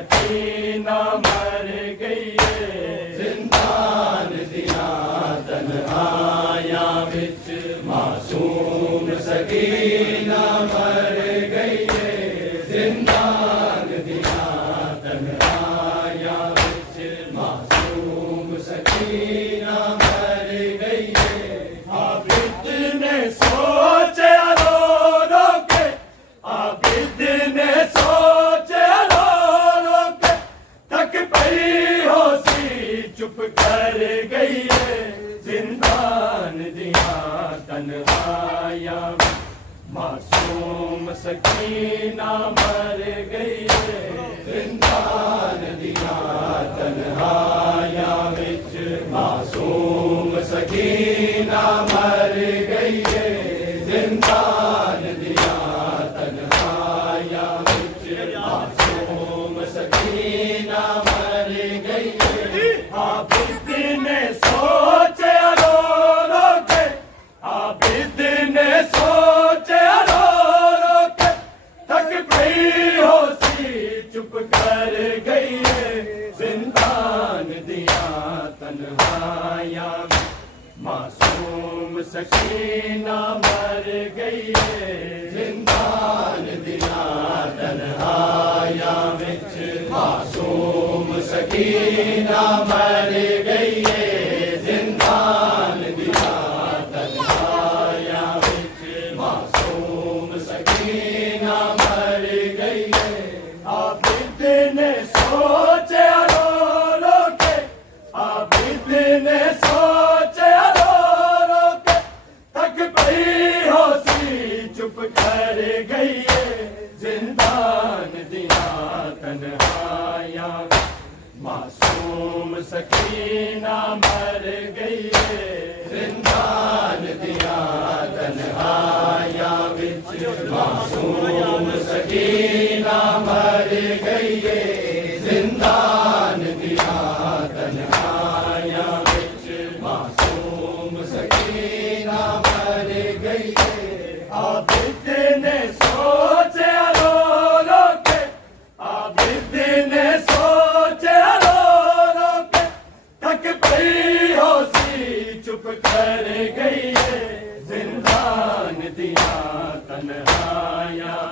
सकीना मर गई है। जिंदान दिया तन्हाइयां विच मासूम सकीना मर गई है। जिंदान दिया तन्हाइयां विच मासूम सकीना मर गई है। आबिद ने सोचा रो रो के, आबिद ने सोचा रो रो के, तक पई होसी चुप कर गई है। जिंदान दिया तन्हाइयां मासूम सकीना मर गई है। जिंदान दिया तन्हाइयां विच मासूम सकीना मर गई है। जिंदान दिया तन्हाइयां विच मासूम सकीना मर गई है। आबिद ने सोचा रो रो के, आबिद ने सोचा रो रो के, थक पई होसी चुप कर गई है। जिंदान दिया तन्हाइयां मासूम सकीना मर गई है। जिंदान दिया तन्हाइयां विच मासूम सकीना मर गई है। जिंदान दिया तन्हाइयां विच मासूम सकीना मर गई है। आबिद ने सोचा रो रो के, आबिद ने सोचा रो रो के, थक पई होसी चुप कर गई है। जिंदान दिया तन्हाइयां मासूम सकीना मर गई है। जिंदान दिया तन्हाइयां विच मासूम सकीना मर गई है। जिंदान दिया तन्हाइयां विच मासूम सकीना मर गई है। आबिद ने सोचा रो रो के, आबिद ने सोचा रो रो के, थक पई होसी चुप कर गई है। जिंदान दिया तन्हाइयां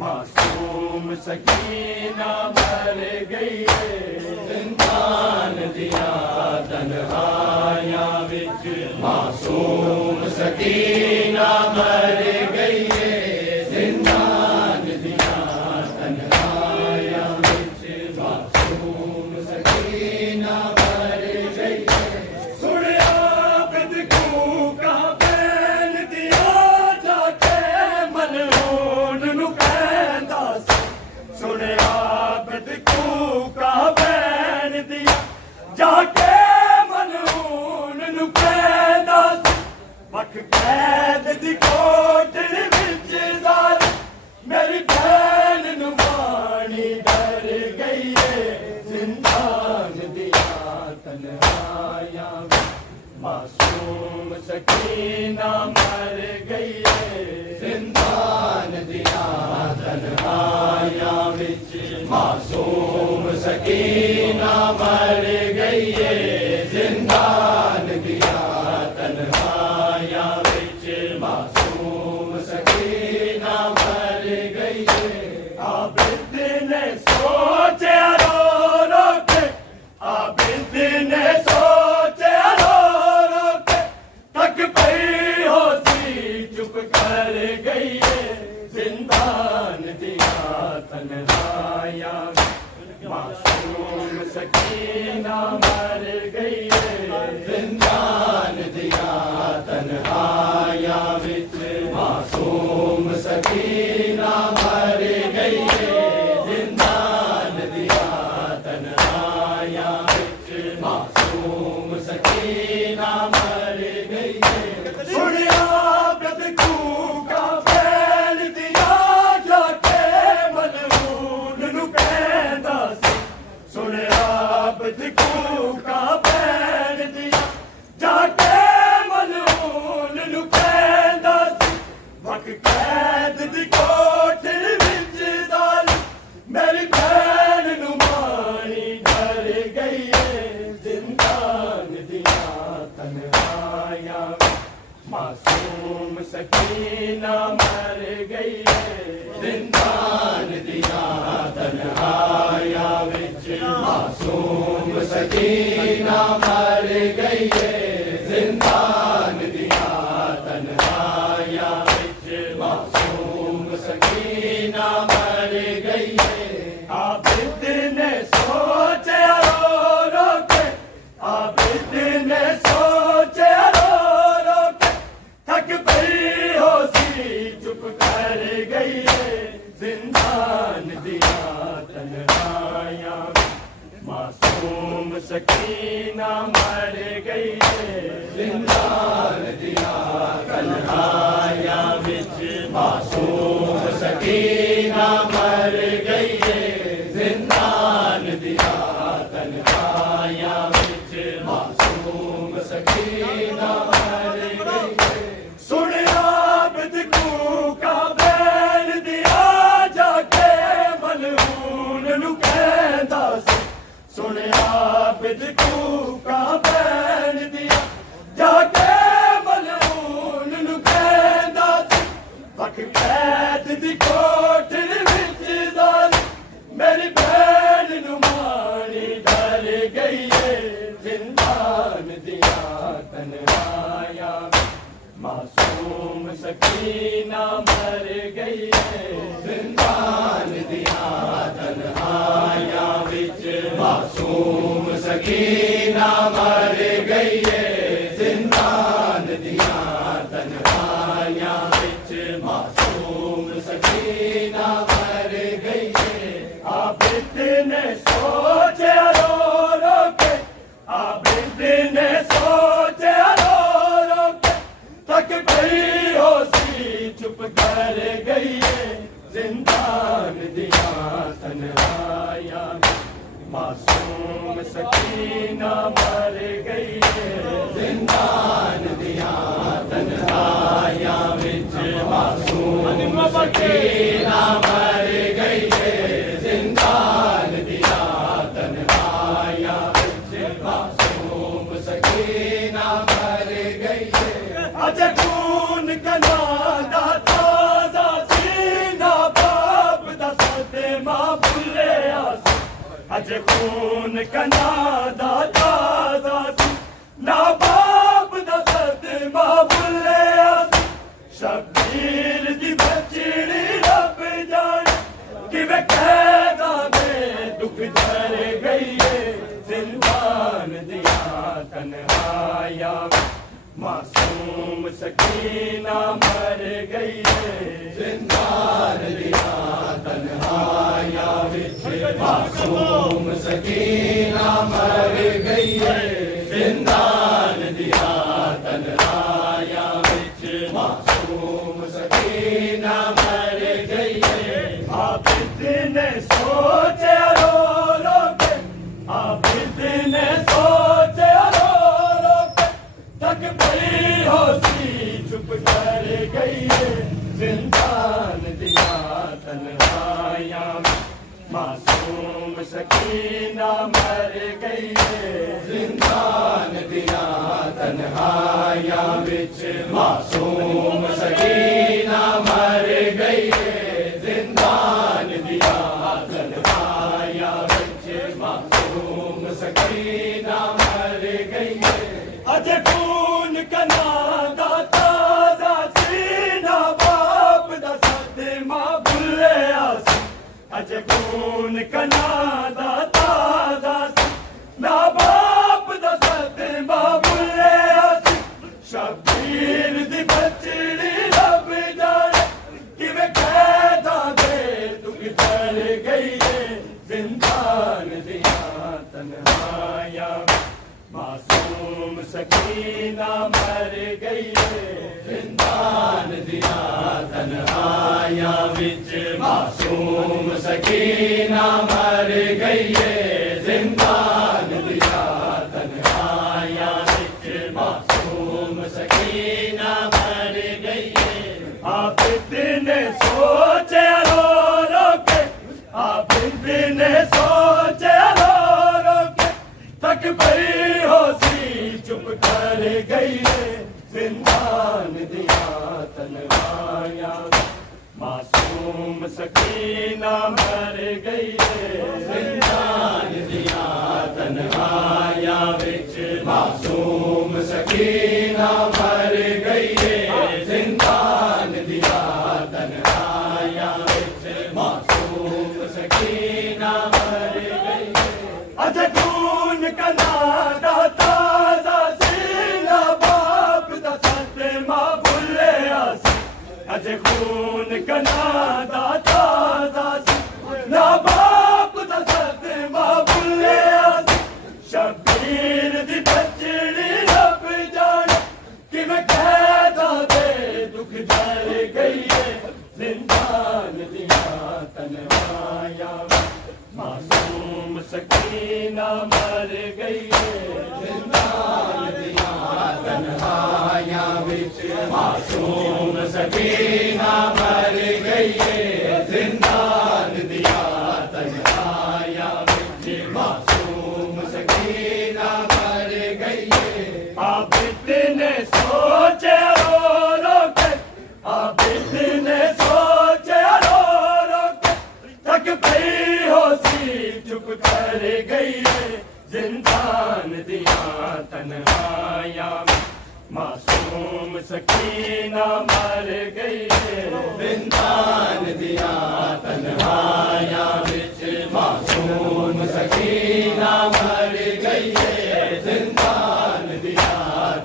मासूम सकीना मर गई है। जिंदान दिया तन्हाइयां विच मासूम सकीना मर गई है। जिंदान दिया तन्हाइयां विच मासूम सकीना मर गई है। सुनिया बिदकू का बैन दिया जाके मनहून नू कहंदा सी। सुनिया बिदकू का बैन दिया जाके मनहून नू कहंदा सी। वख कैद दी कोठड़ी विच ज़ाल मेरी भैन नू माणी डर गई है। जिंदान दिया तन्हाइयां मासूम सकीना मर गई है। जिंदान दिया तन्हाइयां विच मासूम सकीना मर गई है। जिंदान दिया तन्हाइयां विच मासूम सकीना मर गई है। आबिद ने सोचा रो रो के, आबिद ने सोचा रो रो के, थक पई होसी चुप कर गई है। जिंदान दिया तन्हाइयां मासूम सकीना मर गई है। जिंदान दिया तन्हाइयां विच मासूम सकीना मर गई है। जिंदान दिया तन्हाइयां विच मासूम सकीना मर गई है। सुनिया बिदकू का बैन दिया जाके मनहून नू कहंदा सी। सुनिया बिदकू का बैन दिया जाके मनहून नू कहंदा सी। वख कैद दी कोठड़ी सकीना मर गई है जिंदान दिया तन्हाइयां विच मासूम सकीना मर गई है आबिद ने सोचा रो रो के आबिद ने सोचा रो रो के थक पई हो सी चुप कर गई है जिंदान दिया तन्हाइयां मासूम सकीना मर गई है जिंदान दिया तन्हाइयां विच मासूम सकीना मर गई है जिंदान दिया तन्हाइयां विच मासूम सकीना मर गई है सुन आबिद कूका बैन दिया जाके मलहून नू कहंदा सी सुन आबिद कूका बैन दिया जाके मलहून नू कहंदा सी वख कैद दी कोठरी विच जाली मेरी भैन नू मारी डर गई है जिंदान दिया तन्हाइयां मासूम सकीना मर गई है जिंदान दिया तन्हाइयां विच मासूम सकीना मर गई है जिंदान दिया तन्हाइयां विच मासूम सकीना मर गई है आबिद ने सोचा रो रो के आबिद ने सोचा रो रो के थक गई हो सी चुप कर गई है जिंदान दिया तन्हाइयां मासूम सकीना मर गई है जिंदान दिया तन्हाइयां विच मासूम सकीना मर गई है जिंदान दिया तन्हाइयां विच मासूम सकीना मर गई है अज खून कनादा ताजा सीना बाप दा सदे मां भुले आसी अज खून कनादा ताजा सीना बाप दा सदे मां भुले आसी शबीर दी बचड़ी रब जाने किवें कहदा में दुख डर गई है जिंदान दिया तन्हाइयां मासूम सकीना मर गई है जिंदान दिया तन्हाइयां विच मासूम सकीना मर गई है जिंदान दिया तन्हाइयां विच मासूम सकीना मर गई है आबिद ने सोचा रो रो के आबिद ने सोचा रो रो के थक पई हो सी चुप कर गई है जिंदान दिया तन्हाइयां मासूम सकीना मर गई है जिंदान दिया तन्हाइयां विच मासूम सकीना मर गई है जिंदान दिया तन्हाइयां विच मासूम सकीना मर गई है अज खून कनादा ताजा सीना बाप दा सदे मां भुले आसी अज खून कनादा ताजा सीना बाप दा सदे मां भुले आसी शबीर दी बचड़ी रब जाने किवें कहदा दे दुख डर गई है जिंदान दिया तन्हाइयां मासूम सकीना मर गई है जिंदान दिया तन्हाइयां विच मासूम सकीना मर गई है जिंदान दिया तन्हाइयां विच मासूम सकीना मर गई है आबिद ने सोचा रो रो के आबिद ने सोचा रो रो के थक पई हो सी चुप कर गई है जिंदान दिया तन्हाइयां मासूम सकीना मर गई जिंदान दिया तन्हाइया विच मासूम सकीना मर गई जिंदान दिया तन्हाइया विच मासूम सकीना मर गई अज खून कना दाता सीना बाप दा सते मां भुलिया अज खून कना दाता ना बाप दा सते मां भुलिया शबीर दी बचड़ी रब जाने कि मैं कहदा दे दुख जर गई जिंदान दिया तन्हाइया मासूम सकीना मर गई जिंदान दिया तन्हाइया विच मासूम सकीना मर गई जिंदान दिया तन्हाइया विच मासूम सकीना मर गई आबिद ने सोचे रो रो के आबिद ने सोचे रो रो के थक पई होसी चुप कर गई जिंदान दिया तन्हाइया मासूम सकीना मर गई जिंदान दिया तन्हाइया विच मासूम सकीना मर गई जिंदान दिया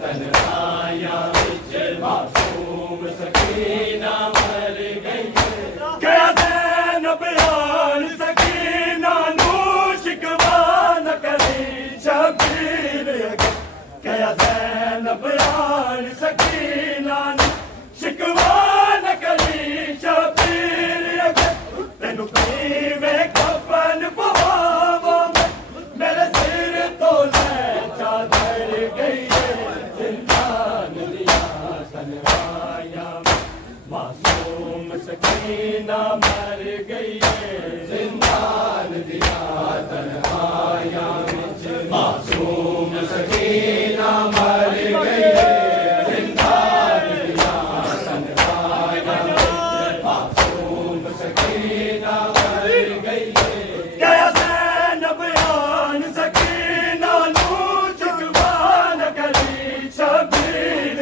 तन्हाइया विच मासूम सकीना मर गई क्या दैन बयान सकीना नू शिकवा न करी शबीर क्या दैन बयान सकीना नू शिकवा न करी शबीर तेनू पीवे कफन पवावा मेरे सिर तो ले चादर गई जिंदान दिया तन्हाइया मासूम सकीना मर गई जिंदान दिया तन्हाइया विच मासूम सकीना मर गई जिंदान दिया तन्हाइया विच मासूम सकीना मर गई क्या ज़ैनब आन सकीना नू शिकवा न करी शबीर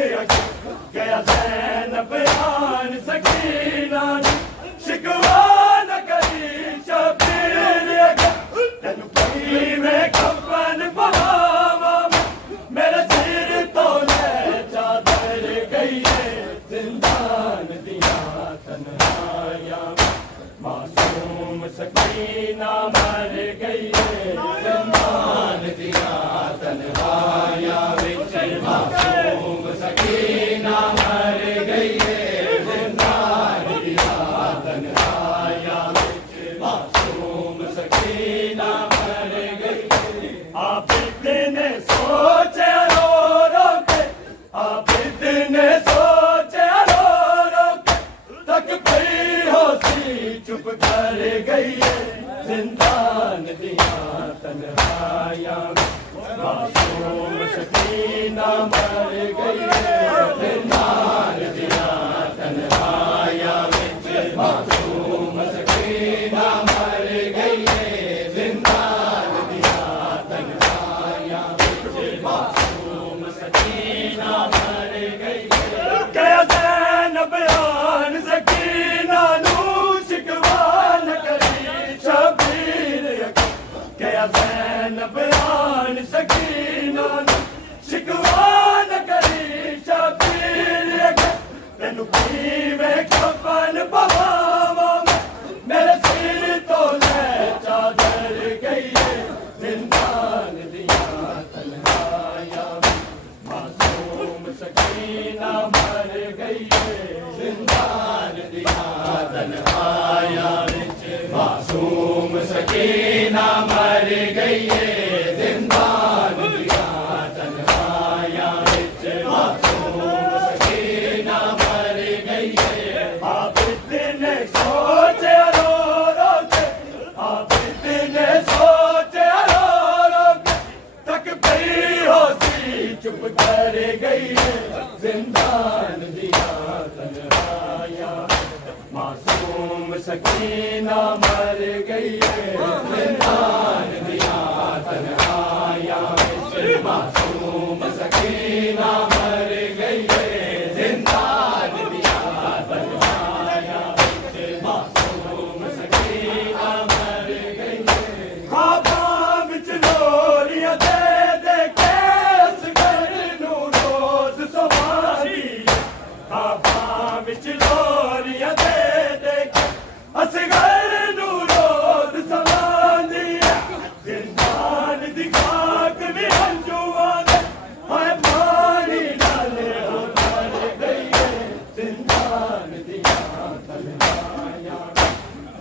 क्या ज़ैनब आन सकीना नू शिकवा न करी शबीर तेनू पीवे कफन पवावा मेरे सिर तो ले चादर गई जिंदान दिया तन्हाइया मासूम सकीना मर गई जिंदान दिया तन्हाइया विच मासूम सकीना मर गई जिंदान दिया तन्हाइया विच मासूम सकीना मर गई आबिद ने सोचे रो रो के आबिद ने सोचे रो रो के तक पई होसी चुप कर गई जिंदान दिया तन्हाइया मासूम सकीना मर गई जिंदान दिया तन्हाइया विच मासूम सकीना मर गई जिंदान दिया तन्हाइया विच मासूम सकीना मर गई क्या ज़ैनब आन सकीना नू शिकवा न करी शबीर क्या ज़ैनब आन सकीना नू शिकवा न करी शबीर तेनू सकीना मर गई है जिंदान दिया तन्हाइयां विच मासूम सकीना मर गई है जिंदान दिया तन्हाइयां विच मासूम सकीना मर गई है ख्वाबां विच लोरियां दे दे के असगर नूं रोज सवारी ख्वाबां विच लोरियां दे दे के असगर नूं रोज सवारी जिंदान दी खाक भी हंजुआं दे हाय पानी डाले हो मर गई है जिंदान दिया तन्हाइयां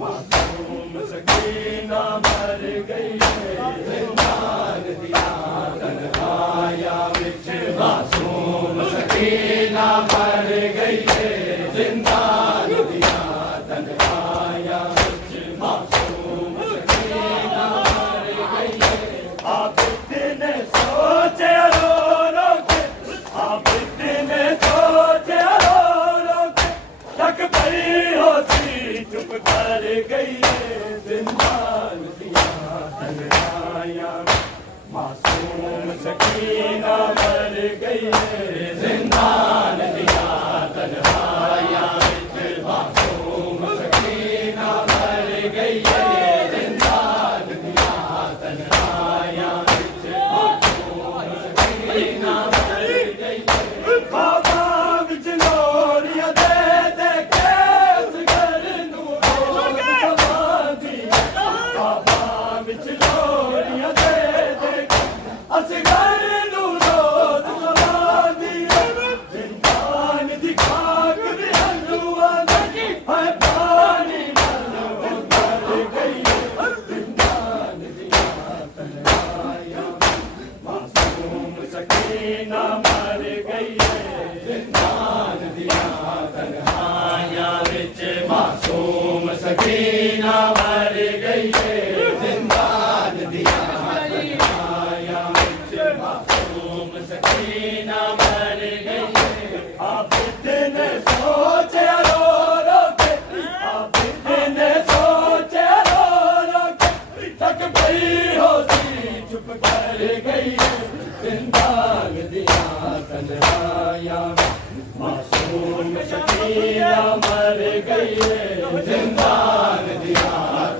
मासूम सकीना मर गई है जिंदान दिया तन्हाइयां विच मासूम सकीना मर गई है जिंदान दिया तन्हाइयां विच मासूम सकीना मर गई है आबिद ने सोचे रो रो के आबिद ने सोचे रो रो के तक पई होती चुप कर गई है जिंदान दिया तन्हाइयां मासूम सकीना मर गई है जिंदान दिया तन्हाइयां विच मासूम सकीना मर गई है जिंदान दिया तन्हाइयां विच मासूम सकीना मर गई है ख्वाबां विच लोरियां दे दे के असगर नूं रोज सवारी ख्वाबां विच लोरियां दे दे के असगर नूं रोज सवारी जिंदान दी खाक भी हंजुआं दे हाय पानी नाल हो मर गई है जिंदान दिया तन्हाइयां मासूम सकीना मर गई है जिंदान दिया तन्हाइयां विच मासूम सकीना मर गई है जिंदान दिया तन्हाइयां विच मासूम सकीना मर गई है आबिद ने सोचे रो रो के आबिद ने सोचे रो रो के तक पई होती चुप कर गई है जिंदान दिया तन्हाइयां मासूम सकीना मर गई है जिंदान दिया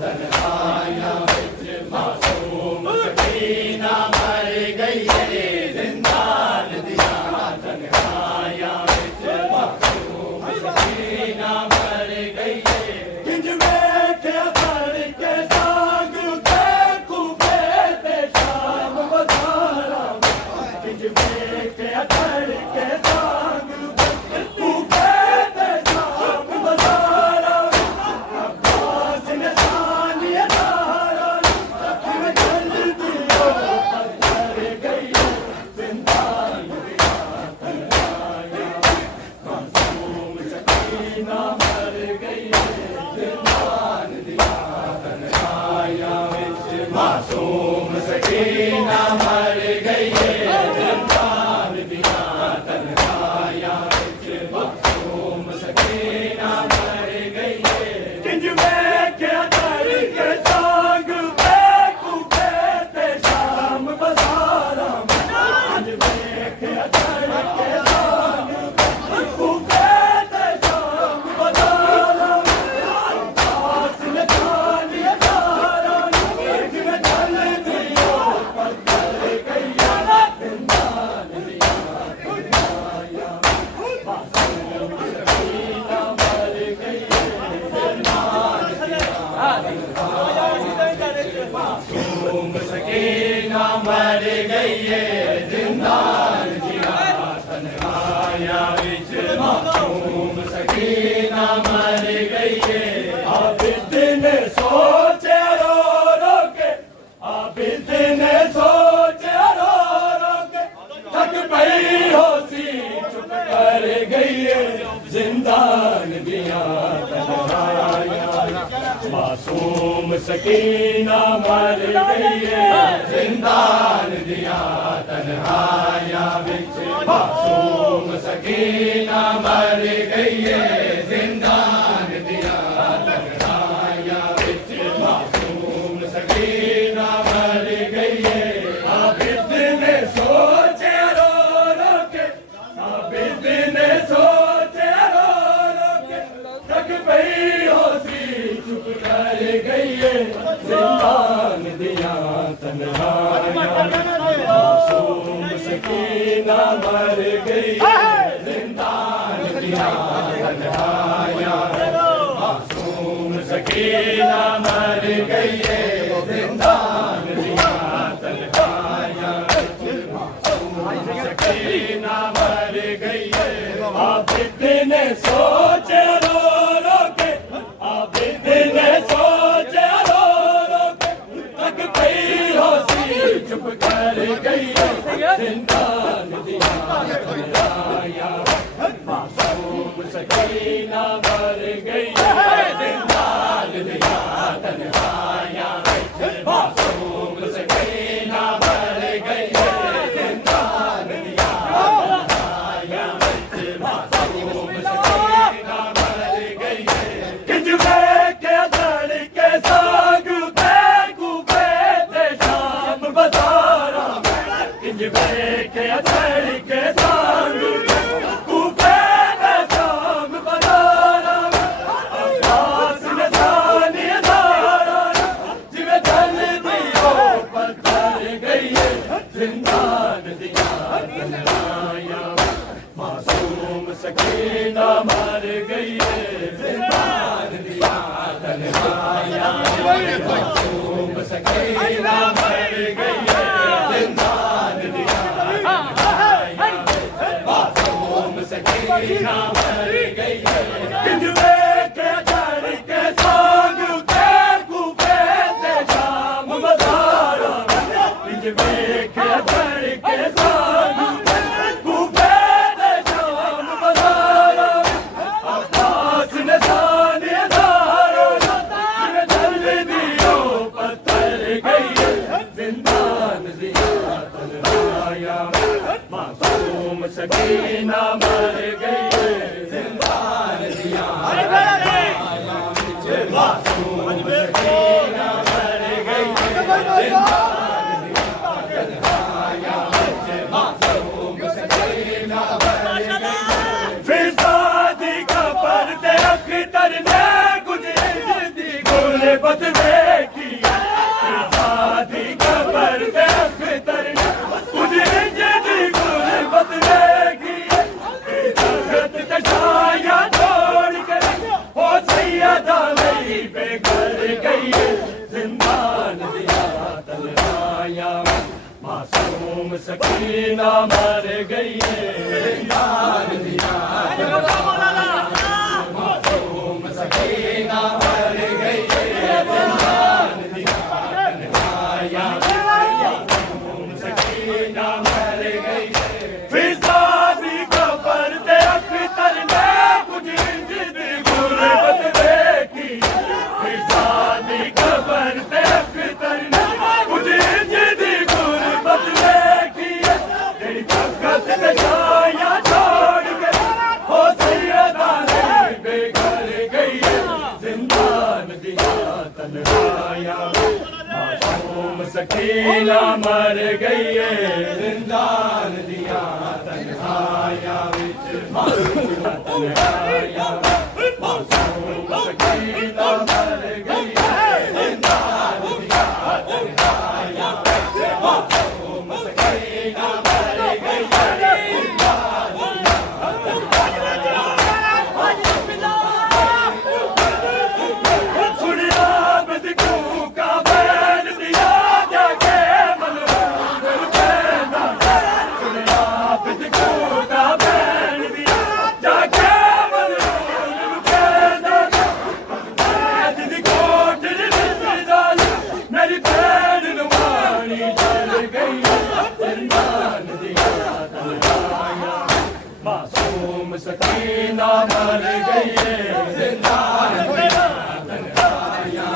तन्हाइयां विच मासूम सकीना मर गई है जिंदान दिया तन्हाइयां विच मासूम सकीना मर गई है किंज बैठे फड़ के सांग उते खूबे ते शाम बजारा किंज बैठे फड़ के सांग उते खूबे ते शाम बजारा अब्बास ने सानिया तारा किवे जल्दी पत्थर गई है जिंदान दिया तन्हाइयां मासूम सकीना मर गई है जिंदान दिया तन्हाइयां विच मासूम सकीना मर गई है जिंदान दिया तन्हाइयां विच मासूम सकीना मर गई है किंज वेख्या कर के सांग बेकूफे ते शाम बजारा किंज वेख्या कर के सांग बेकूफे ते शाम बजारा आस ने तानिया तारा किवे जल्दी पत्थर गई है जिंदान दिया तन्हाइयां मासूम सकीना मर गई है जिंदान दिया मासूम सकीना मर गई है जिंदान दिया तन्हाइयां विच मासूम सकीना मर गई है आबिद ने सोचे रो रो के आबिद ने सोचे रो रो के थक पई होसी चुप कर गई है जिंदान दिया तन्हाइयां मासूम सकीना मर गई है जिंदान दिया तन्हाइयां विच मासूम सकीना मर गई है जिंदान दिया तन्हाइयां गई है जिंदान दिया तन्हाइयां मासूम सकीना मर गई है जिंदान दिया तन्हाइयां मासूम सकीना मर गई है जिंदान दिया तन्हाइयां मासूम सकीना मर गई है आबिद ने सोचे रो रो के आबिद ने सोचे रो रो के तक गई होशी चुप कर गई है जिंदान दिया तन्हाइयां मासूम सकीना मर गई है जिंदान दिया तन्हाइयां मासूम सकीना मर गई है जिंदान दिया तन्हाइयां मासूम सकीना मर गई है किजवे के धड़ के साग पे गुफे ते शाम बजारा किजवे के धड़ के साग गुफे ते शाम बजारा आकाश ने जाने दारा जिवे जल दियो पत्थर गई है जिंदान दिया तन्हाइयां मासूम सकीना मर गई है जिंदान दिया तन्हाइयां मासूम सकीना मर गई है जिंदान दिया तन्हाइयां मासूम सकीना मर गई है किजवे के धड़ के साग के गुफे ते शाम बजारा किजवे के धड़ के साग गुफे ते शाम बजारा आकाश ने जाने दारा जिवे जल दियो पत्थर गई है जिंदान दिया तन्हाइयां मासूम सकीना मर गई है जिंदान दिया तन्हाइयां मासूम सकीना मर गई है जिंदान दिया तन्हाइयां मासूम सकीना मर गई है फिर शादी का पर्दे अख्तर ने गुजरी गुर्बत देखी फिर शादी का पर्दे अख्तर ने गुजरी गुर्बत देखी जगत तशाया छोड़ कर हो सैयदा मेरी बेघर गई है जिंदान दिया तन्हाइयां मासूम सकीना मर गई है जिंदान दिया तन्हाइयां मासूम सकीना मर गई है जिंदान दिया तन्हाइयां मासूम सकीना मर गई है फिर शादी का पर्दे अख्तर ने गुजरी गुर्बत देखी फिर शादी का पर्दे अख्तर ने गुजरी गुर्बत देखी तेरी जगत तशाया छोड़ के हो सैयदा मेरी बेघर गई है जिंदान दिया तन्हाइयां मासूम सकीना मर गई है जिंदान दिया तन्हाइयां विच मासूम तन्हाइयां मासूम सकीना मर गई है जिंदान दिया तन्हाइयां मासूम सकीना मर गई है जिंदान दिया तन्हाइयां सुनिया बदकू का बैन दिया जाके मनमोहन कहना सुनिया बदकू का बैन दिया जाके मनमोहन कहना जिंदगी कोठरी रिश्तेदार मेरी बहन नुमानी चल गई जिंदान दिया तन्हाइयां मासूम सकीना मर गई है जिंदान दिया तन्हाइयां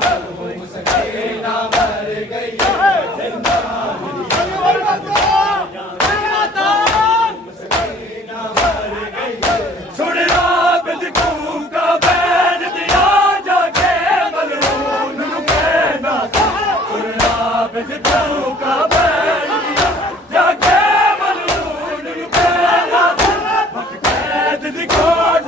मासूम सकीना मर गई है जिंदान दिया तन्हाइयां मासूम सकीना मर गई है सुन रात को का बैन दिया जाके मनमोहन कहना सुन रात का बैन दिया जाके मनमोहन कहना कैद दी कोट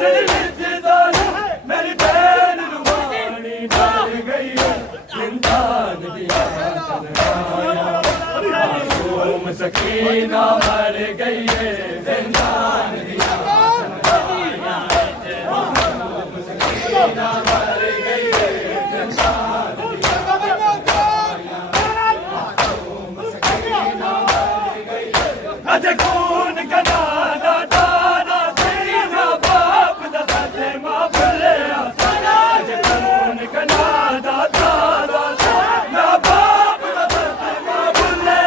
सकीना मर गई है जिंदान दिया तन्हाइयां मासूम सकीना मर गई है जिंदान दिया मासूम सकीना मर गई है अज खून का नादा दादा सीना बाप दा सजे मां भुले अज खून का नादा दादा ना बाप दा सजे मां भुले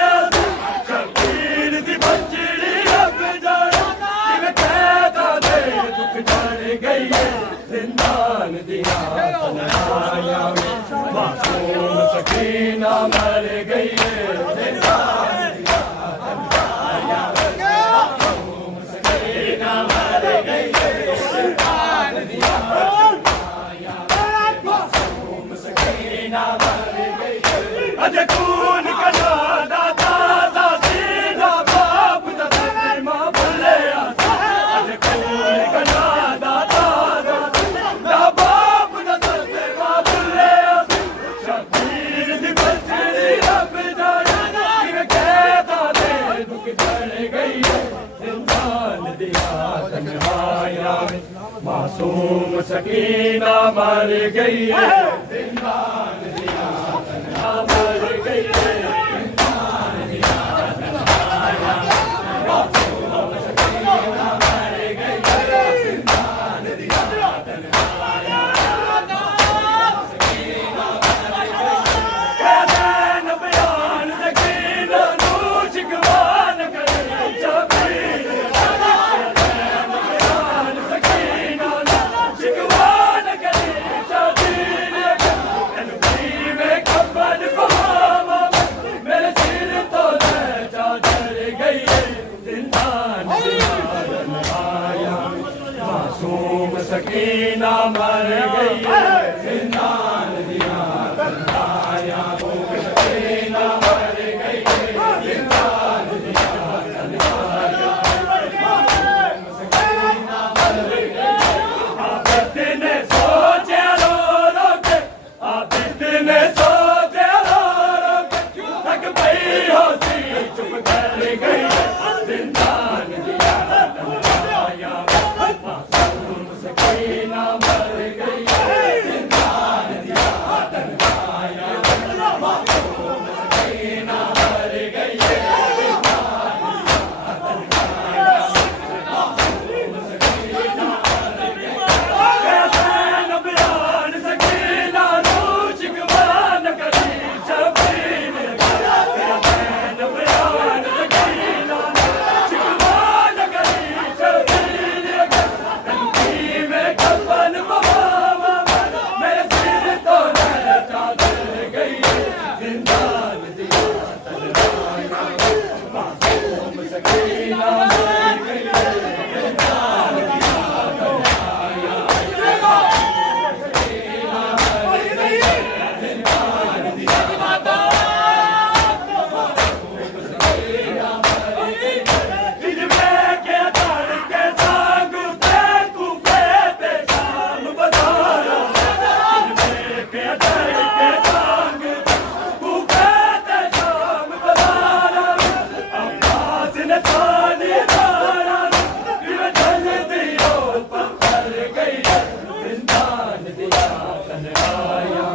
शबीर दी बंजड़ी रब जाने जिवें कैदा दे दुख जान गई है जिंदान दिया तन्हाइयां में मासूम सकीना मर गई है जिंदान दिया तन्हाइयां में मासूम सकीना मर गई है जिंदान दिया तन्हाइयां में मासूम सकीना मर गई है अज खून का नादा दादा सीना बाप दा सजे मां भुले अज खून का नादा दादा ना बाप दा सजे मां भुले शबीर दी बंजड़ी रब जाने जिवें कैदा दे दुख जड़ गई है जिंदान दिया तन्हाइयां में मासूम सकीना मर गई है जिंदान दिया तन्हाइयां मर गई है जिंदान दिया तन्हाइयां मासूम सकीना मर गई है जिंदान दिया तन्हाइयां सकीना मर गई कहते न बयान सकीना नू शिकवा न करे शबीर बयान सकीना नू शिकवा न करे शबीर तैनू में कब्बन पवावा मेरे सिर तो ले चादर गई है जिंदान दिया तन्हाइयां मासूम सकीना मर गई है जिंदान दिया तन्हाइयां सकीना मर गई है जिंदान दिया तन्हाइयां मासूम सकीना मर गई है आबिद ने सोचा रो रो के आबिद ने सोचा रो रो के थक पई होसी चुप कर गई है जिंदान दिया तन्हाइयां मासूम सकीना मर गई है जिंदान दिया तन्हाइयां मासूम सकीना मर गई है जिंदान दिया तन्हाइयां मासूम सकीना मर गई कहते न बयान सकीना नू शिकवा न करी शबीर कहते न बयान सकीना नू शिकवा न करी शबीर तनकी में कब्बन पवावा मेरे सिर तो ले चादर गई है जिंदान दिया तन्हाइयां मासूम सकीना मर गई है जिंदान दिया तन्हाइयां सकीना मर गई है जिंदान दिया मासूम सकीना मर गई दिल में क्या धड़ के संग ते कूफे ते शाम बजारा दिल में क्या धड़ के संग कूफे ते शाम बजारा अब्बास ने सानी दारा दिल जल दियो पत्थर गई है जिंदान दिया तन्हाइयां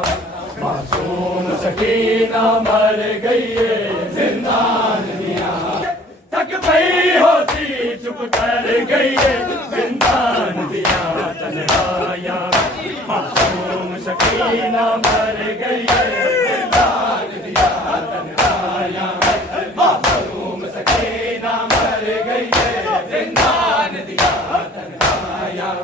मासूम सकीना मर गई है जिंदान दिया थक पई होती चुप कर गई है जिंदान दिया तन्हाइयां मासूम सकीना मर गई है जिंदान दिया तन्हाइयां मासूम सकीना मर गई है जिंदान दिया तन्हाइयां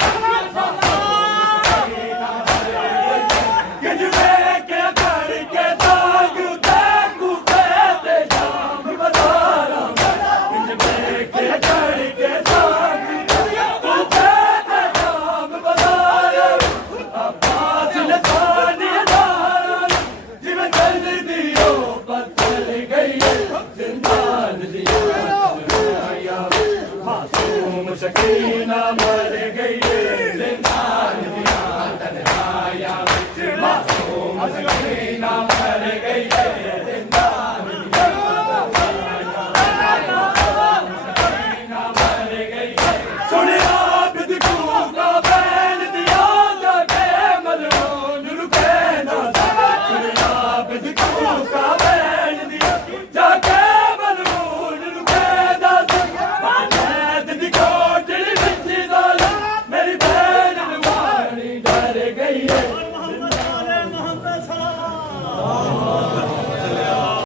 मोहम्मद आले मोहम्मद सलाम